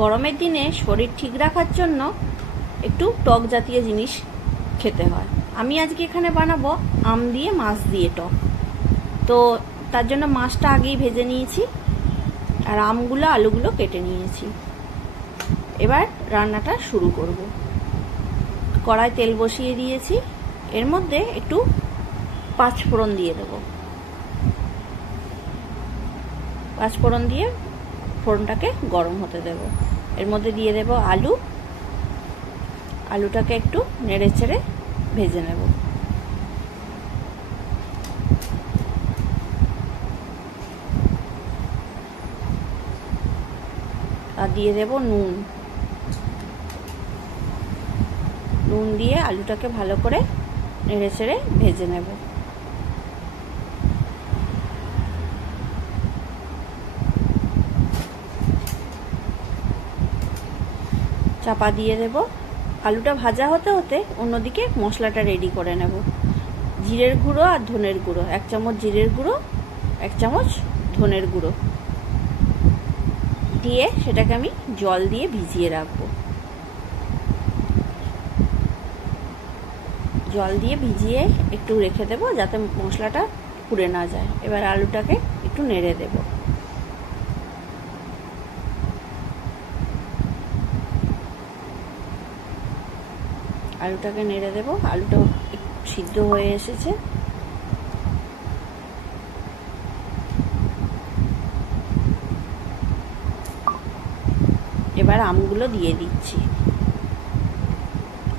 গরমের দিনে শরীর ঠিক রাখার জন্য একটু টক জাতীয় জিনিস খেতে হয়। আমি আজকে এখানে বানাবো আম দিয়ে মাছ দিয়ে টক। তো তার জন্য মাছটা আগেই ভেজে নিয়েছি আর আমগুলো আলুগুলো কেটে নিয়েছি। এবার রান্নাটা শুরু করব। কড়াই তেল বসিয়ে দিয়েছি, এর মধ্যে একটু পাঁচফোড়ন দিয়ে দেবো। পাঁচফোড়ন দিয়ে ফোড়নটাকে গরম হতে দেব। এর মধ্যে দিয়ে দেব আলু। আলুটাকে একটু নেড়ে চেড়ে ভেজে নেব। আর দিয়ে দেব নুন। নুন দিয়ে আলুটাকে ভালো করে নেড়ে চেড়ে ভেজে নেব। চাপা দিয়ে দেব। আলুটা ভাজা হতে হতে অন্যদিকে মশলাটা রেডি করে নেব। জিরের গুঁড়ো আর ধনের গুঁড়ো, 1 চামচ জিরের গুঁড়ো, 1 চামচ ধনের গুঁড়ো দিয়ে সেটাকে আমি জল দিয়ে ভিজিয়ে রাখবো। জল দিয়ে ভিজিয়ে একটু রেখে দেবো যাতে মশলাটা পুড়ে না যায়। এবার আলুটাকে একটু নেড়ে দেব। আলুটাকে নেড়ে দেব। আলুটা সিদ্ধ হয়ে এসেছে। এবার আমগুলো দিয়ে দিচ্ছি।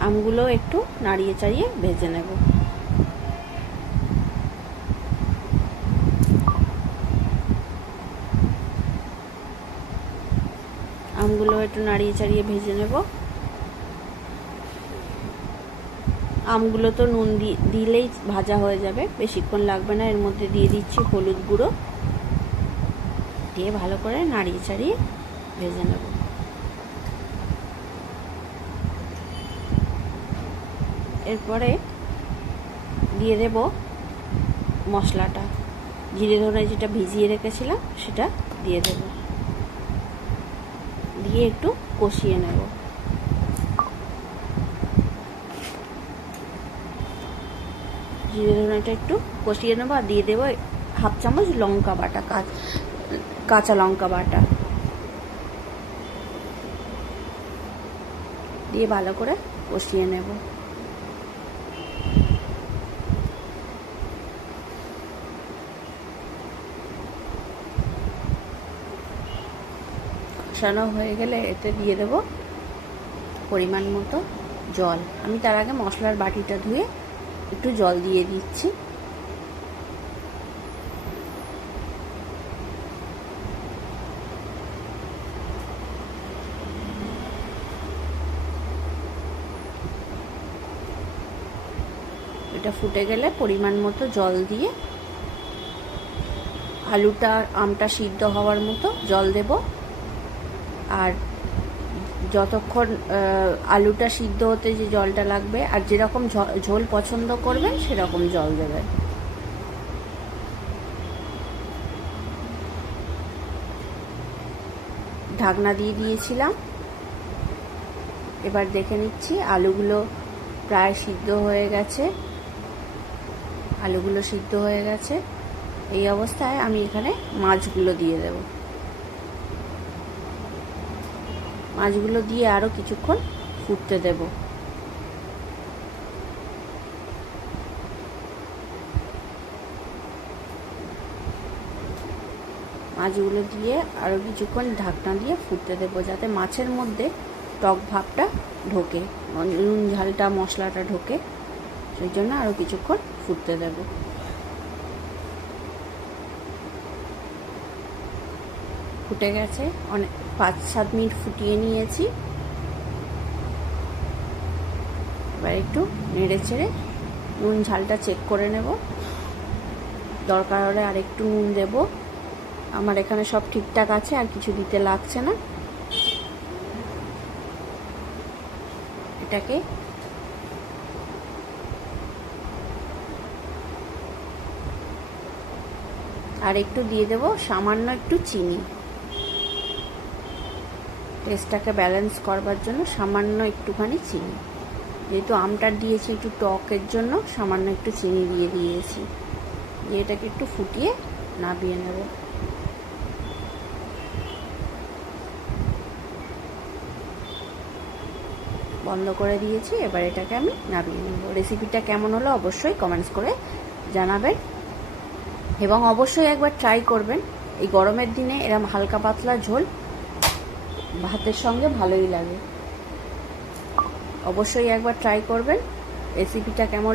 আমগুলো একটু নাড়িয়ে চাড়িয়ে ভেজে নেব। আমগুলো একটু নাড়িয়ে চাড়িয়ে ভেজে নেব। আমগুলো তো নুন দিলেই ভাজা হয়ে যাবে, বেশিক্ষণ লাগবে না। এর মধ্যে দিয়ে দিচ্ছি হলুদ গুঁড়ো, দিয়ে ভালো করে নাড়িয়ে চাড়িয়ে ভেজে নেব। এরপরে দিয়ে দেব মশলাটা। জিরে ধনে যেটা ভিজিয়ে রেখেছিলাম সেটা দিয়ে দেব, দিয়ে একটু কষিয়ে নেব। জিরে ধনেটা একটু কষিয়ে নেব আর দিয়ে দেবো 1/2 চামচ লঙ্কা বাটা, কাঁচা লঙ্কা বাটা দিয়ে ভালো করে কষিয়ে নেব। কষানো হয়ে গেলে এতে দিয়ে দেব পরিমাণ মতো জল। আমি তার আগে মশলার বাটিটা ধুয়ে একটু জল দিয়ে দিচ্ছি। এটা ফুটে গেলে পরিমাণ মতো জল দিয়ে আলুটা আমটা সিদ্ধ হওয়ার মতো জল দেব। আর যতক্ষণ আলুটা সিদ্ধ হতে যে জলটা লাগবে আর যেরকম ঝোল পছন্দ করবেন সেরকম জল দেবেন। ঢাকনা দিয়ে দিয়েছিলাম। এবার দেখে নিচ্ছি আলুগুলো প্রায় সিদ্ধ হয়ে গেছে। আলুগুলো সিদ্ধ হয়ে গেছে। এই অবস্থায় আমি এখানে মাছগুলো দিয়ে দেব। মাছগুলো দিয়ে আরও কিছুক্ষণ ফুটতে দেব। মাছগুলো দিয়ে আরও কিছুক্ষণ ঢাকনা দিয়ে ফুটতে দেব যাতে মাছের মধ্যে টক ভাবটা ঢোকে, নুন ঝালটা মশলাটা ঢোকে। সেই জন্য আরও কিছুক্ষণ ফুটতে দেব। ফুটে গেছে, অনেক 5-7 মিনিট ফুটিয়ে নিয়েছি। এবার একটু নেড়ে চেড়ে নুন ঝালটা চেক করে নেব। দরকার হলে আর একটু নুন দেব। আমার এখানে সব ঠিকঠাক আছে, আর কিছু দিতে লাগছে না। এটাকে আর একটু দিয়ে দেব সামান্য একটু চিনি। টেস্টটাকে ব্যালেন্স করবার জন্য সামান্য একটুখানি চিনি, যেহেতু আমটা দিয়েছি একটু টকের জন্য সামান্য একটু চিনি দিয়ে দিয়েছি। দিয়ে এটাকে একটু ফুটিয়ে নামিয়ে নেব। বন্ধ করে দিয়েছি, এবার এটাকে আমি নামিয়ে নেব। রেসিপিটা কেমন হলো অবশ্যই কমেন্টস করে জানাবেন এবং অবশ্যই একবার ট্রাই করবেন। এই গরমের দিনে এরম হালকা পাতলা ঝোল ভাতের সঙ্গে ভালোই লাগে। অবশ্যই একবার ট্রাই করবেন। রেসিপিটা কেমন